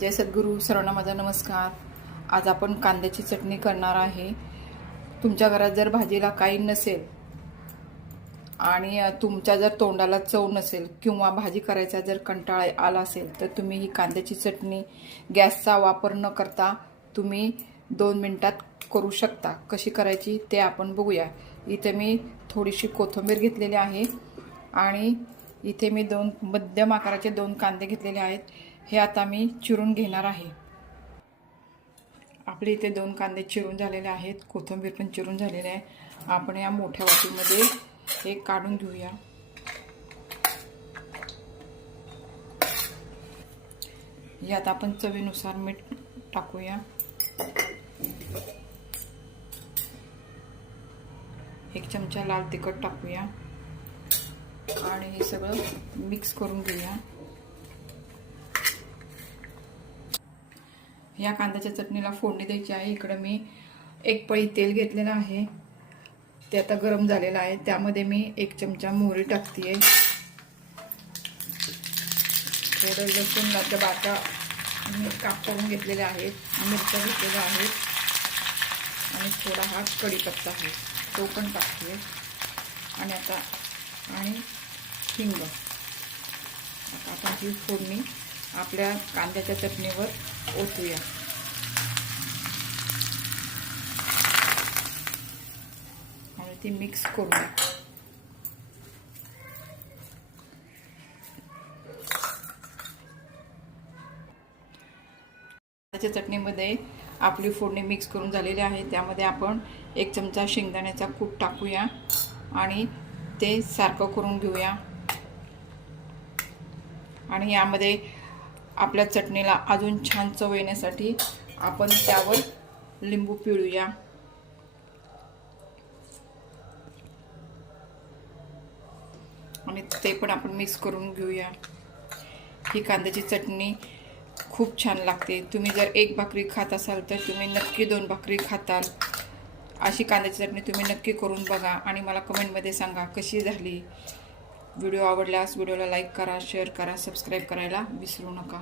जय सद्गुरू. सर्वांना माझा नमस्कार. आज आपण कांद्याची चटणी करणार आहे. तुमच्या घरात जर भाजीला काही नसेल आणि तुमच्या जर तोंडाला चव नसेल किंवा भाजी करायचा जर कंटाळा आला असेल तर तुम्ही ही कांद्याची चटणी गॅसचा वापर न करता तुम्ही 2 मिनिटात करू शकता. कशी करायची ते आपण बघूया. इथे मी थोडीशी कोथिंबीर घेतलेली आहे आणि इथे मी 2 मध्यम आकाराचे 2 कांदे घेतलेले आहेत. हे आता मी चिरून घेणार आहे. आपले इथे 2 कांदे चिरून झालेले आहेत, कोथिंबीर पण चिरून झालेली आहे. आपण या मोठ्या वाटीमध्ये हे काढून घेऊया. यात आपण चवीनुसार मीठ टाकूया. 1 चमचा लाल तिखट टाकूया आणि हे सगळं मिक्स करून घेऊया. या कांद्याच्या चटणीला फोडणी द्यायची आहे. इकडे मी 1 पळी तेल घेतलेलं आहे, ते आता गरम झालेलं आहे. त्यामध्ये मी 1 चमचा मोहरी टाकते. थोडं लसूण बाटा मी काप करून घेतलेले आहेत, मिरच्या घेतलेल्या आहेत आणि थोडा हा कढीपत्ता आहे तो पण टाकते. आणि आता हिंग. आता आपण ही फोडणी आपल्या कांद्याच्या चटणीवर ओतूया. आणि ती मिक्स करूया. कांद्याच्या चटणीमध्ये आपली फोडणी मिक्स करून झालेली आहे. त्यामध्ये आपण 1 चमचा शेंगदाण्याचा कूट टाकूया आणि ते सारखं करून घेऊया. आणि यामध्ये आपल्या चटणीला अजून छान चव येण्यासाठी आपण त्यावर लिंबू पिळूया. आणि ते पण आपण मिक्स करून घेऊया. ही कांद्याची चटणी खूप छान लागते. तुम्ही जर 1 भाकरी खात असाल तर तुम्ही नक्की 2 भाकरी खाताल. अशी कांद्याची चटणी तुम्ही नक्की करून बघा आणि मला कमेंटमध्ये सांगा कशी झाली. व्हिडिओ आवडल्यास व्हिडिओला लाईक करा, शेअर करा, सबस्क्राईब करायला विसरू नका.